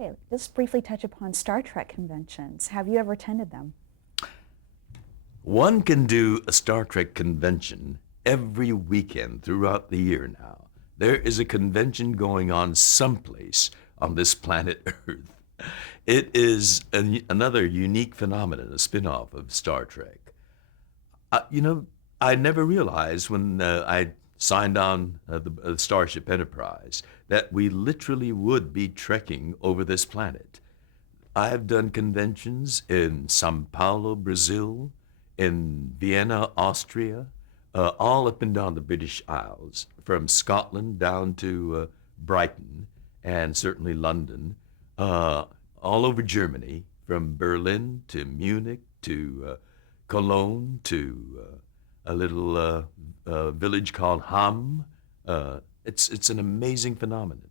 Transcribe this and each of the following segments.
Okay, let's briefly touch upon Star Trek conventions. Have you ever attended them? One can do a Star Trek convention every weekend throughout the year now. There is a convention going on someplace on this planet Earth. It is another unique phenomenon, a spin off of Star Trek. You know, I never realized when I signed on the Starship Enterprise that we literally would be trekking over this planet. I've done conventions in Sao Paulo, Brazil, in Vienna, Austria, all up and down the British Isles, from Scotland down to Brighton and certainly London, uh, all over Germany, from Berlin to Munich to Cologne to a little village called Hamm. It's an amazing phenomenon.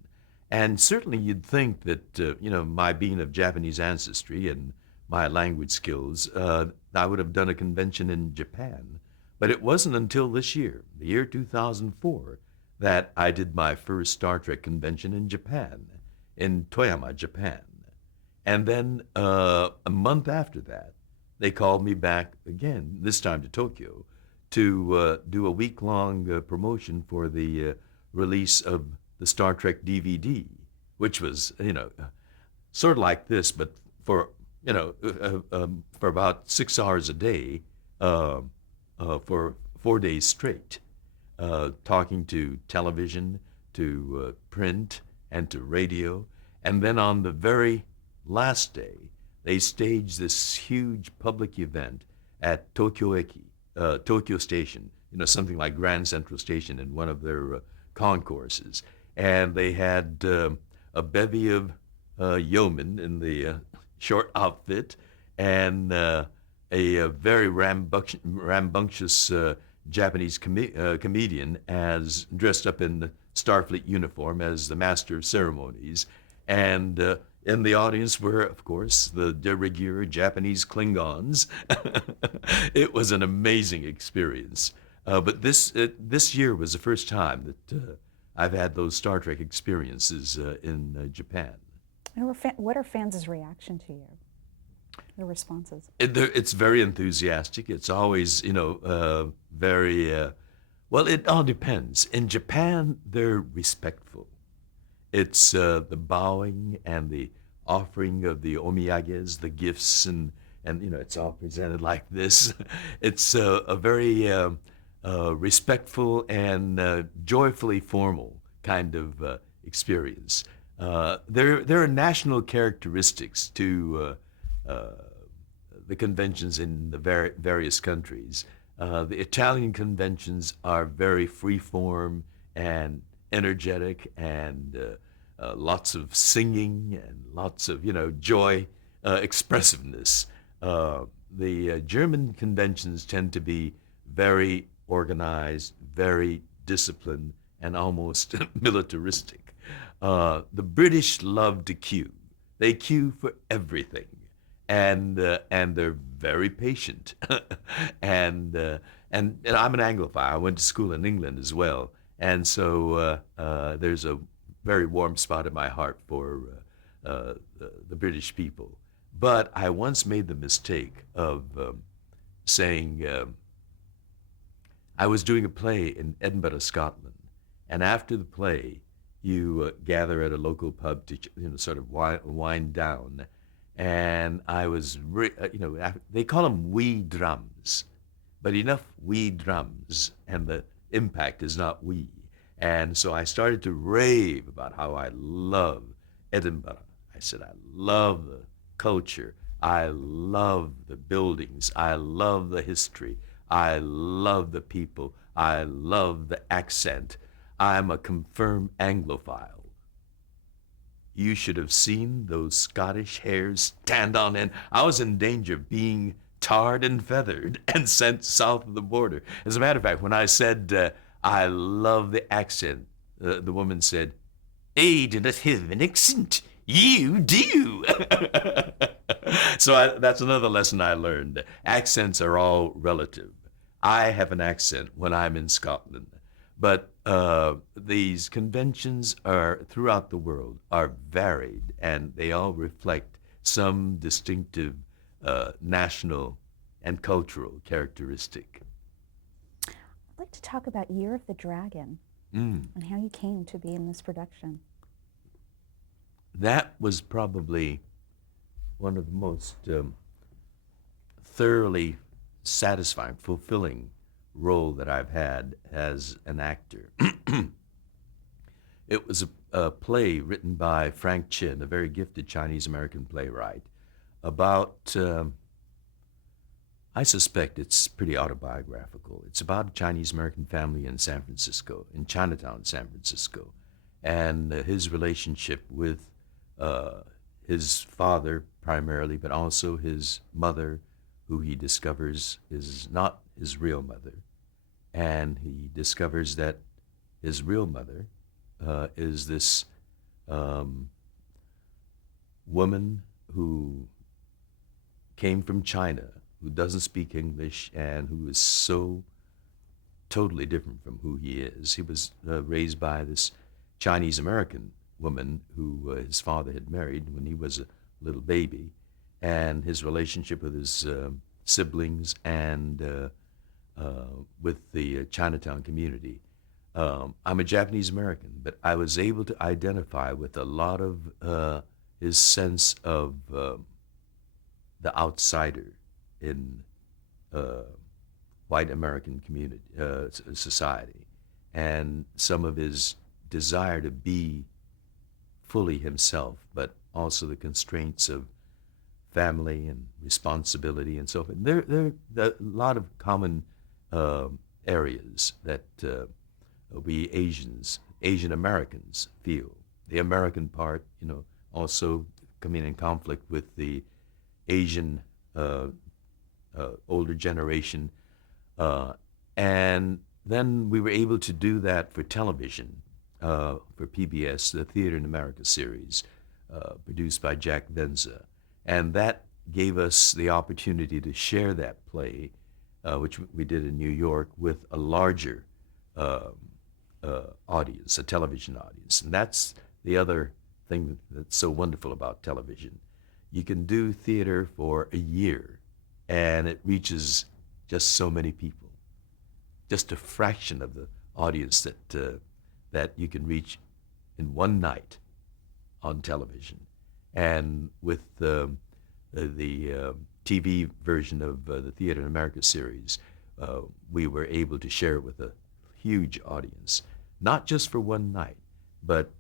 And certainly you'd think that, my being of Japanese ancestry and my language skills, I would have done a convention in Japan. But it wasn't until this year, the year 2004, that I did my first Star Trek convention in Japan, in Toyama, Japan. And then a month after that, they called me back again, this time to Tokyo, to do a week-long promotion for the release of the Star Trek DVD, which was, sort of like this, but for, for about 6 hours a day, uh, for 4 days straight, talking to television, to print, and to radio. And then on the very last day, they staged this huge public event at Tokyo Station, something like Grand Central Station in one of their concourses. And they had a bevy of yeomen in the short outfit and a very rambunctious Japanese comedian as dressed up in the Starfleet uniform as the master of ceremonies. And in the audience were, of course, the de rigueur Japanese Klingons. It was an amazing experience. But this year was the first time that I've had those Star Trek experiences in Japan. And what are fans' reaction to you? Their responses? It's very enthusiastic. It's always, very, well, it all depends. In Japan, they're respectful. It's the bowing and the offering of the omiyages, the gifts, and it's all presented like this. It's a very respectful and joyfully formal kind of experience. There are national characteristics to the conventions in the various countries. The Italian conventions are very free-form and energetic and lots of singing and lots of, joy, expressiveness. The German conventions tend to be very organized, very disciplined, and almost militaristic. The British love to queue. They queue for everything, and they're very patient. And I'm an Anglophile. I went to school in England as well, and so there's a very warm spot in my heart for the British people. But I once made the mistake of saying I was doing a play in Edinburgh, Scotland, and after the play, you gather at a local pub to sort of wind down. And I was, they call them wee drums, but enough wee drums, and the impact is not wee. And so I started to rave about how I love Edinburgh. I said, I love the culture. I love the buildings. I love the history. I love the people. I love the accent. I'm a confirmed Anglophile. You should have seen those Scottish hairs stand on end. I was in danger of being tarred and feathered and sent south of the border. As a matter of fact, when I said, I love the accent, the woman said, I do not have an accent. You do. So that's another lesson I learned. Accents are all relative. I have an accent when I'm in Scotland, But these conventions are throughout the world are varied, and they all reflect some distinctive national and cultural characteristic. I'd like to talk about Year of the Dragon Mm. and how you came to be in this production. That was probably one of the most thoroughly satisfying, fulfilling role that I've had as an actor. It was a play written by Frank Chin, a very gifted Chinese American playwright, about, I suspect it's pretty autobiographical. It's about a Chinese American family in San Francisco, in Chinatown, San Francisco, and his relationship with uh, his father primarily, but also his mother, who he discovers is not his real mother. And he discovers that his real mother is this um, woman who came from China, who doesn't speak English, and who is so totally different from who he is. He was raised by this Chinese American woman who his father had married when he was a little baby, and his relationship with his siblings and with the Chinatown community. I'm a Japanese American, but I was able to identify with a lot of his sense of the outsider in uh, white American community society, and some of his desire to be fully himself, but also the constraints of family and responsibility and so forth. There are a lot of common uh, areas that we Asian Americans feel. The American part, also coming in conflict with the Asian uh, older generation. Uh, and then we were able to do that for television, for PBS, the Theater in America series, produced by Jack Venza. And that gave us the opportunity to share that play, which we did in New York, with a larger uh, audience, a television audience. And that's the other thing that's so wonderful about television. You can do theater for a year, and it reaches just so many people, just a fraction of the audience that you can reach in one night on television. And with the TV version of the Theater in America series, we were able to share it with a huge audience, not just for one night, but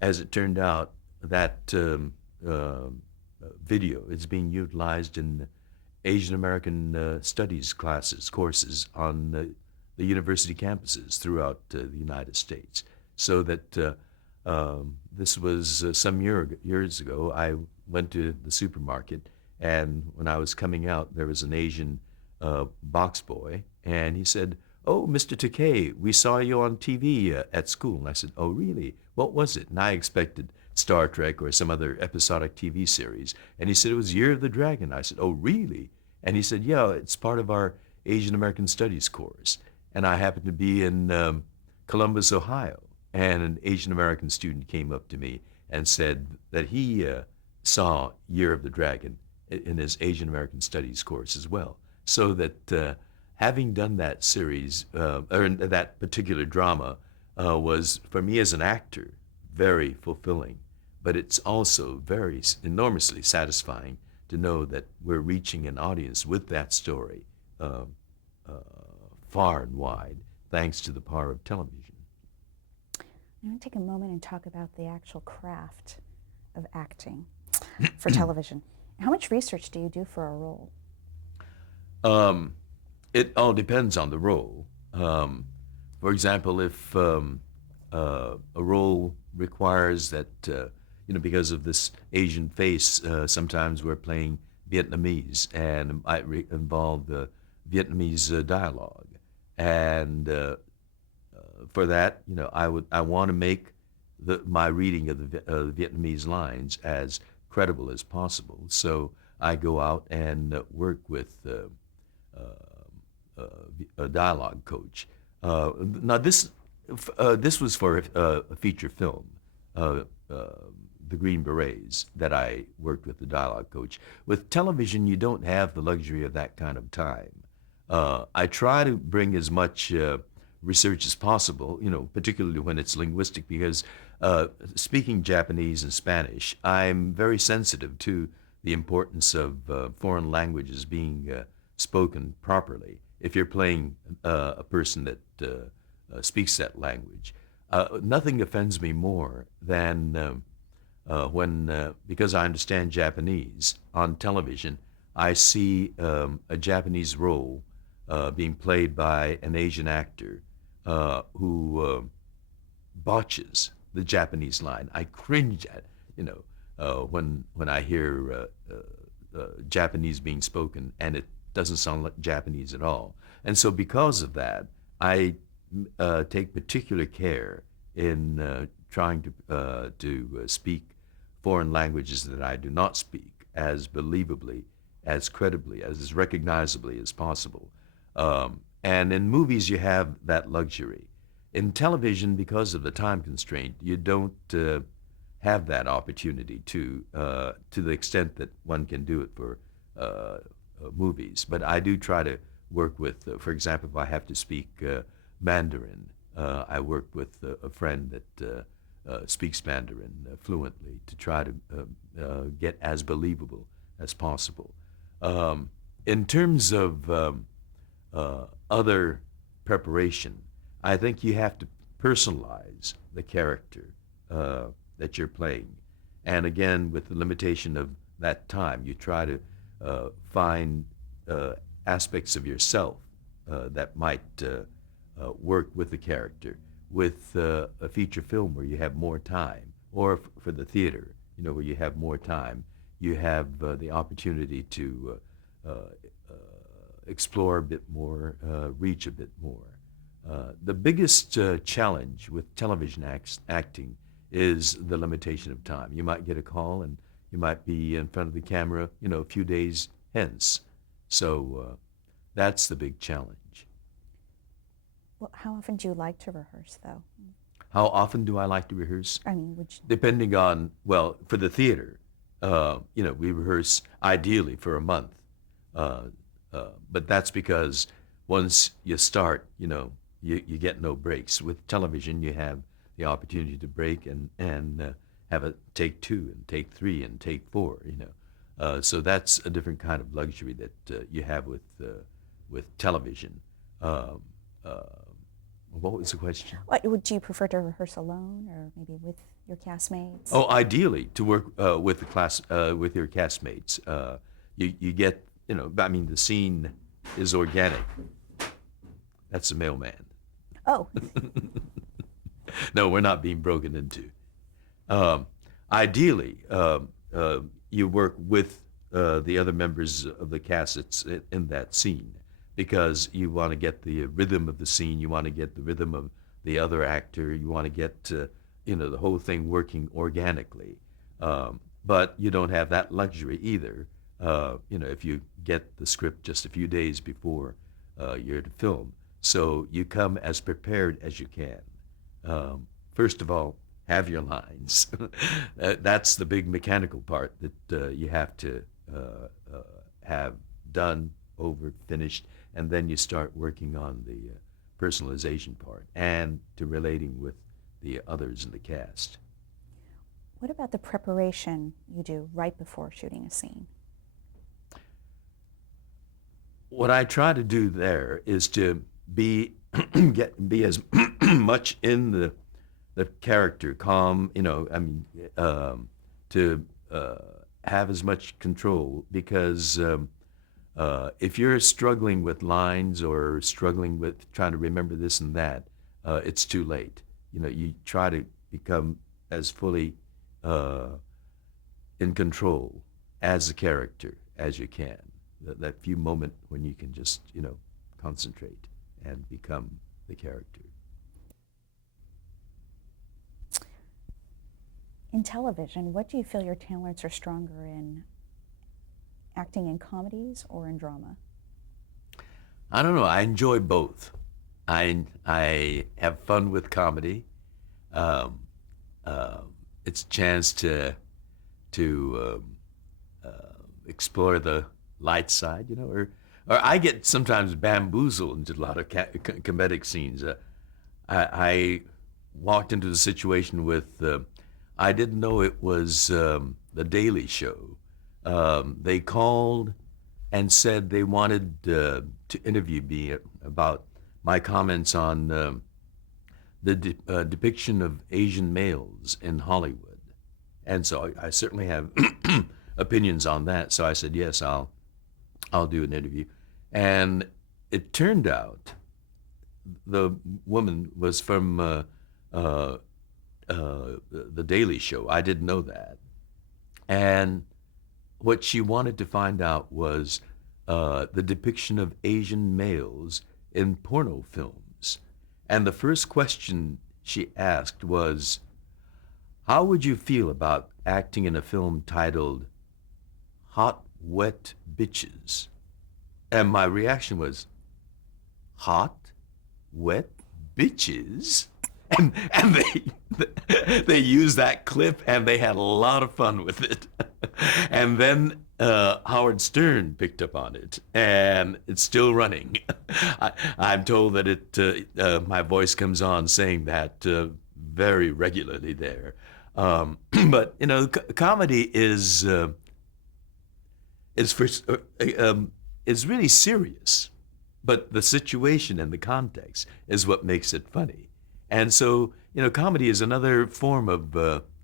as it turned out, that video is being utilized in Asian American studies classes, courses on the university campuses throughout the United States. So that this was some years ago. I went to the supermarket, and when I was coming out, there was an Asian box boy, and he said, "Oh, Mr. Takei, we saw you on TV at school." And I said, "Oh, really? What was it?" And I expected Star Trek or some other episodic TV series. And he said it was Year of the Dragon. I said, "Oh, really?" And he said, "Yeah, it's part of our Asian American Studies course." And I happened to be in Columbus, Ohio, and an Asian American student came up to me and said that he saw Year of the Dragon in his Asian American Studies course as well. So that having done that series, or that particular drama, was, for me as an actor, very fulfilling. But it's also very enormously satisfying to know that we're reaching an audience with that story uh, far and wide, thanks to the power of television. I want to take a moment and talk about the actual craft of acting for television. How much research do you do for a role? Um, it all depends on the role. For example, if a role requires that, because of this Asian face, sometimes we're playing Vietnamese, and it might involve Vietnamese dialogue. And for that, I want to make my reading of the Vietnamese lines as credible as possible. So I go out and work with a dialogue coach. Now this was for a feature film, uh, uh, The Green Berets, that I worked with the dialogue coach. With television, you don't have the luxury of that kind of time. I try to bring as much research as possible, particularly when it's linguistic, because speaking Japanese and Spanish, I'm very sensitive to the importance of foreign languages being spoken properly. If you're playing a person that speaks that language, nothing offends me more than when, because I understand Japanese, on television, I see a Japanese role being played by an Asian actor who botches the Japanese line. I cringe at, when I hear Japanese being spoken and it doesn't sound like Japanese at all. And so because of that, I take particular care in trying to speak foreign languages that I do not speak as believably, as credibly, as recognizably as possible. And in movies, you have that luxury. In television, because of the time constraint, you don't have that opportunity to the extent that one can do it for movies. But I do try to work with, for example, if I have to speak Mandarin, I work with a friend that speaks Mandarin fluently to try to get as believable as possible. In terms of other preparation, I think you have to personalize the character that you're playing. And again, with the limitation of that time, you try to find aspects of yourself that might work with the character. With a feature film where you have more time, or for the theater, where you have more time, you have the opportunity to explore a bit more, reach a bit more. The biggest challenge with television acting is the limitation of time. You might get a call and you might be in front of the camera, a few days hence. So that's the big challenge. Well, how often do you like to rehearse, though? How often do I like to rehearse? I mean, would you... Depending on, well, for the theater, we rehearse ideally for a month. But that's because once you start, you get no breaks. With television, you have the opportunity to break and have a take 2 and take 3 and take 4, So that's a different kind of luxury that you have with television. What was the question? What, would you prefer to rehearse alone or maybe with your castmates? Oh, ideally to work with the class with your castmates. You get, the scene is organic. That's the mailman. Oh. No, we're not being broken into. Ideally, you work with the other members of the cast that's in that scene, because you want to get the rhythm of the scene, you want to get the rhythm of the other actor, you want to get the whole thing working organically. But you don't have that luxury either. If you get the script just a few days before you're to film, so you come as prepared as you can. First of all, have your lines. That's the big mechanical part that you have to have done, over, finished, and then you start working on the personalization part and to relating with the others in the cast. What about the preparation you do right before shooting a scene? What I try to do there is to be as much in the character, calm, to have as much control, because if you're struggling with lines or struggling with trying to remember this and that, it's too late. You try to become as fully in control as a character as you can. That few moment when you can just, concentrate and become the character. In television, what do you feel your talents are stronger in? Acting in comedies or in drama? I don't know. I enjoy both. I have fun with comedy. Um, it's a chance to explore the light side, or I get sometimes bamboozled into a lot of comedic scenes. I walked into the situation with I didn't know it was the Daily Show. They called and said they wanted to interview me about my comments on the depiction of Asian males in Hollywood. And so I certainly have opinions on that. So I said, yes, I'll do an interview. And it turned out the woman was from the Daily Show. I didn't know that. And what she wanted to find out was the depiction of Asian males in porno films. And the first question she asked was, how would you feel about acting in a film titled Hot Wet Bitches? And my reaction was, hot, wet bitches? And they used that clip and they had a lot of fun with it. And then Howard Stern picked up on it, and it's still running. I'm told that my voice comes on saying that very regularly there. But comedy is really serious, but the situation and the context is what makes it funny. And so, comedy is another form of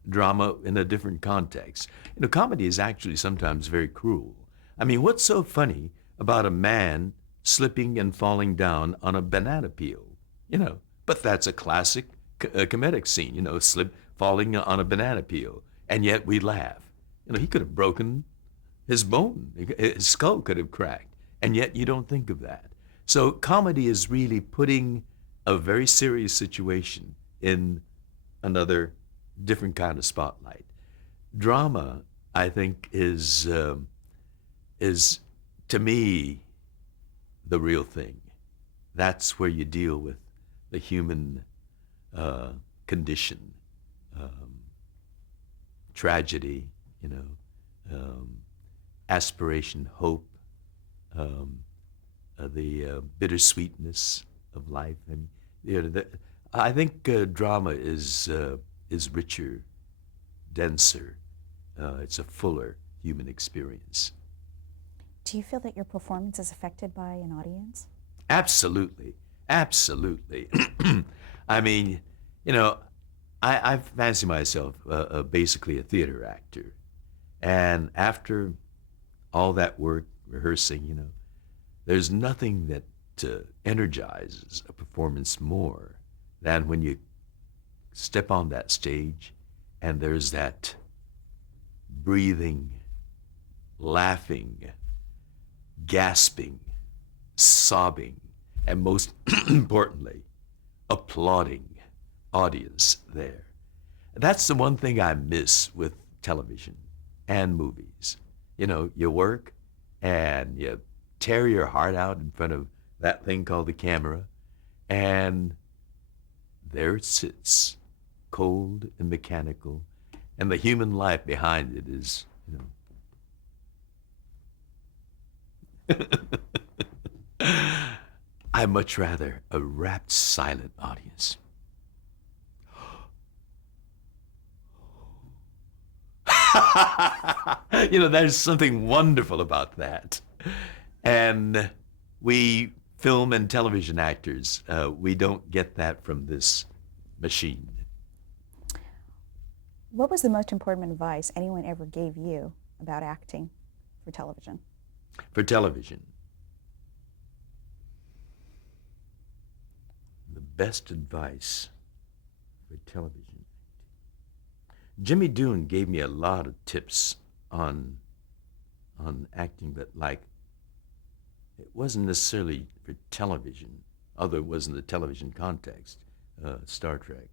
drama in a different context. Comedy is actually sometimes very cruel. I mean, what's so funny about a man slipping and falling down on a banana peel? But that's a classic comedic scene, falling on a banana peel, and yet we laugh. He could have broken his bone, his skull could have cracked, and yet you don't think of that. So comedy is really putting a very serious situation in another different kind of spotlight. Drama, I think, is to me the real thing. That's where you deal with the human condition, tragedy, aspiration, hope, the bittersweetness of life, and I think drama is richer, denser. It's a fuller human experience. Do you feel that your performance is affected by an audience? Absolutely, absolutely. I mean, I fancy myself basically a theater actor, and after all that work rehearsing, there's nothing that energizes a performance more than when you step on that stage and there's that breathing, laughing, gasping, sobbing, and most importantly, applauding audience there. That's the one thing I miss with television and movies. You work and you tear your heart out in front of that thing called the camera, and there it sits, cold and mechanical, and the human life behind it is, I'd much rather a rapt, silent audience. There's something wonderful about that. And we film and television actors, we don't get that from this machine. What was the most important advice anyone ever gave you about acting for television? For television, the best advice for television. Jimmy Doon gave me a lot of tips on acting, but it wasn't necessarily for television, although it was in the television context, Star Trek.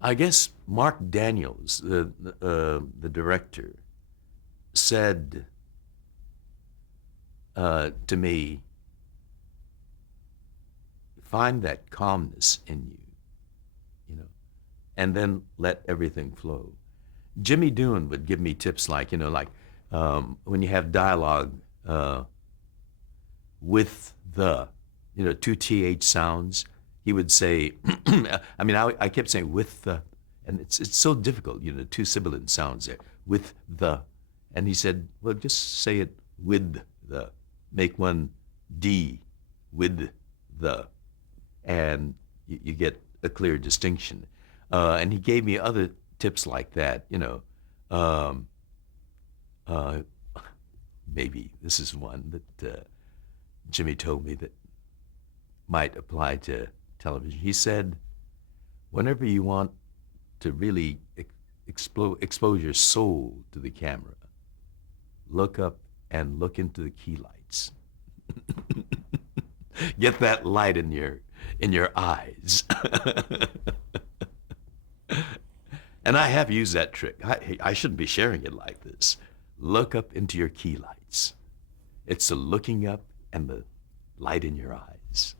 I guess Mark Daniels, the director, said to me, find that calmness in you, you know, and then let everything flow. Jimmy Doohan would give me tips like, when you have dialogue with the, two TH sounds, he would say, I kept saying with the, and it's so difficult, two sibilant sounds there, with the. And he said, well, just say it with the, make one D with the, and you get a clear distinction. And he gave me other tips like that, um, uh, maybe this is one that Jimmy told me that might apply to television. He said, whenever you want to really expose your soul to the camera, look up and look into the key lights. Get that light in your eyes. And I have used that trick. I shouldn't be sharing it like this. Look up into your key lights. It's the looking up and the light in your eyes.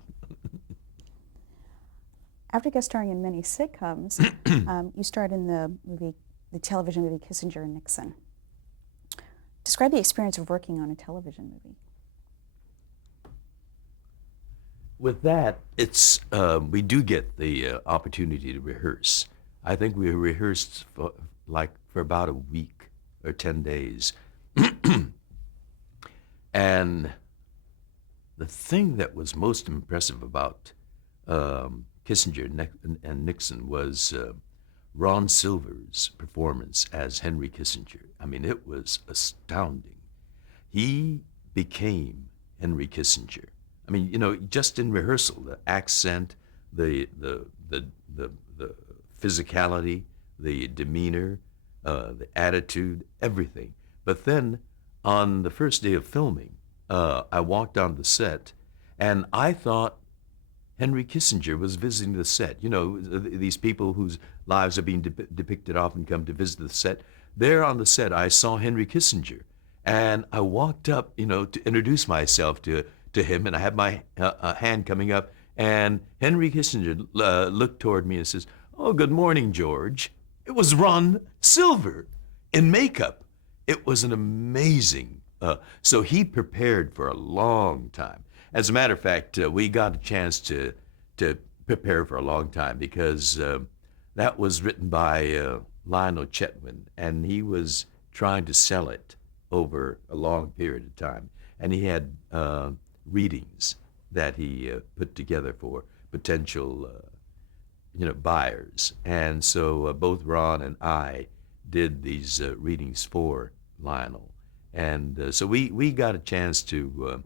After guest starring in many sitcoms, you starred in the television movie Kissinger and Nixon. Describe the experience of working on a television movie. With that, it's we do get the opportunity to rehearse. I think we rehearsed for about a week or 10 days. And the thing that was most impressive about Kissinger and Nixon was Ron Silver's performance as Henry Kissinger. I mean, it was astounding. He became Henry Kissinger. I mean, just in rehearsal, the accent, the physicality, the demeanor, the attitude, everything. But then on the first day of filming, I walked on the set, and I thought Henry Kissinger was visiting the set. These people whose lives are being depicted often come to visit the set. There on the set, I saw Henry Kissinger, and I walked up, to introduce myself to him, and I had my hand coming up, and Henry Kissinger looked toward me and says, "Oh, good morning, George." It was Ron Silver in makeup. It was an amazing. So he prepared for a long time. As a matter of fact, we got a chance to prepare for a long time because that was written by Lionel Chetwynd, and he was trying to sell it over a long period of time. And he had readings that he put together for potential buyers. And so both Ron and I did these readings for Lionel. And so we got a chance to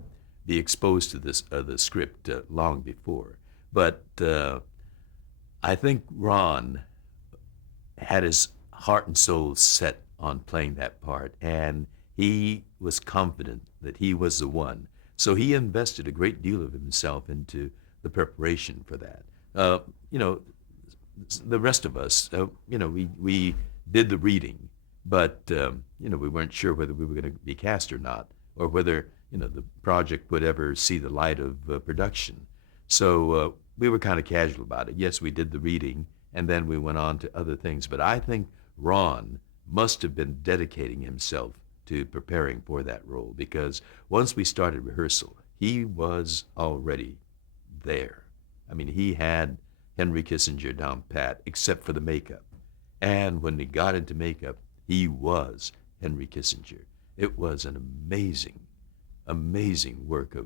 be exposed to this the script long before. But I think Ron had his heart and soul set on playing that part, and he was confident that he was the one. So he invested a great deal of himself into the preparation for that. The rest of us, we did the reading, but we weren't sure whether we were going to be cast or not, or whether the project would ever see the light of production. So we were kind of casual about it. Yes, we did the reading, and then we went on to other things. But I think Ron must have been dedicating himself to preparing for that role, because once we started rehearsal, he was already there. I mean, he had Henry Kissinger down pat, except for the makeup. And when he got into makeup, he was Henry Kissinger. It was an amazing, amazing work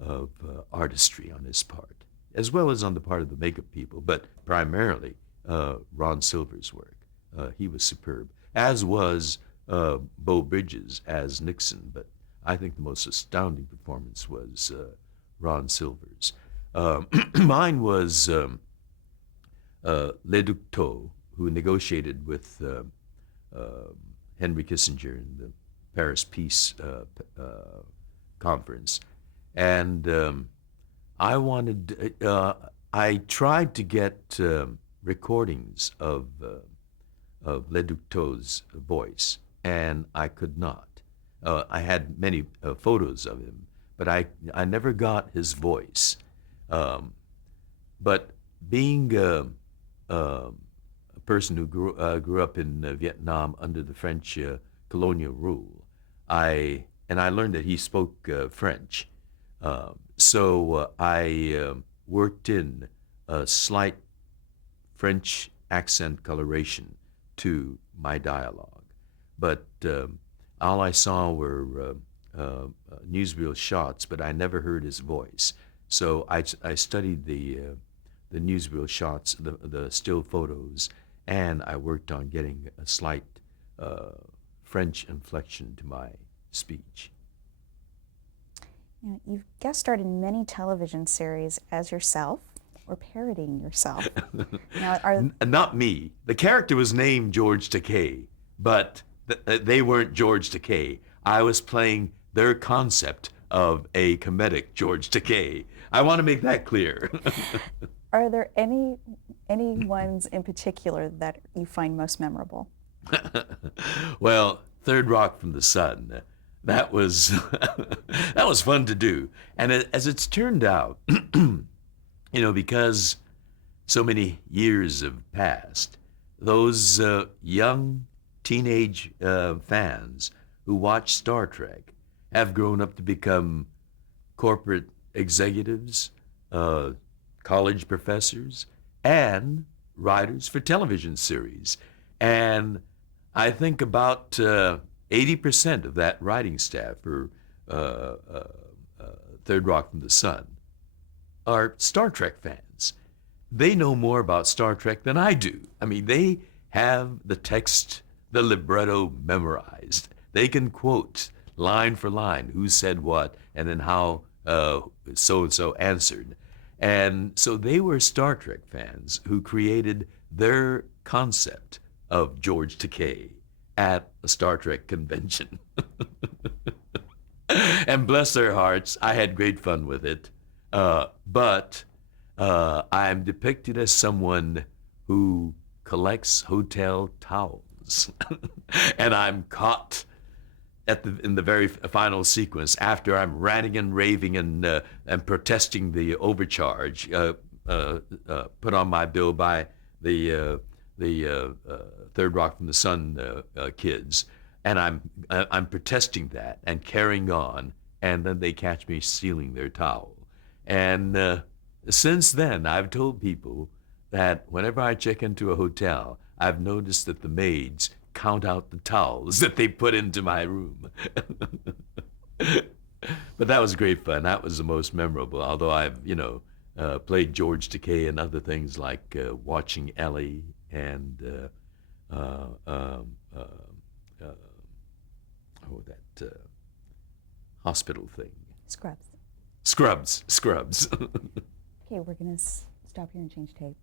of artistry on his part, as well as on the part of the makeup people, but primarily Ron Silver's work. He was superb, as was Beau Bridges as Nixon, but I think the most astounding performance was Ron Silver's. Mine was Leduc, who negotiated with Henry Kissinger in the Paris Peace Conference. And I tried to get recordings of Leducteau's voice, and I could not. I had many photos of him, but I never got his voice. But being a person who grew up in Vietnam under the French colonial rule, I learned that he spoke French. So I worked in a slight French accent coloration to my dialogue. But all I saw were newsreel shots, but I never heard his voice. So I studied the newsreel shots, the still photos, and I worked on getting a slight French inflection to my speech. Now, you've guest starred in many television series as yourself or parodying yourself. Now, Not me. The character was named George Takei, but they weren't George Takei. I was playing their concept of a comedic George Takei. I want to make that clear. Are there any ones in particular that you find most memorable? Well, Third Rock from the Sun. That was that was fun to do. And as it's turned out, because so many years have passed, those young teenage fans who watch Star Trek have grown up to become corporate executives, college professors, and writers for television series. And I think about 80% of that writing staff for Third Rock from the Sun are Star Trek fans. They know more about Star Trek than I do. I mean, they have the text, the libretto memorized. They can quote line for line who said what and then how so-and-so answered. And so they were Star Trek fans who created their concept of George Takei at a Star Trek convention. And bless their hearts, I had great fun with it. But I'm depicted as someone who collects hotel towels. And I'm caught in the very final sequence after I'm ranting and raving and protesting the overcharge put on my bill by the Third Rock from the Sun kids, and I'm protesting that and carrying on, and then they catch me stealing their towel. And since then, I've told people that whenever I check into a hotel, I've noticed that the maids count out the towels that they put into my room. But that was great fun. That was the most memorable, although I've, played George Takei and other things like Watching Ellie and that hospital thing. Scrubs. Scrubs. Okay, we're going to stop here and change tape.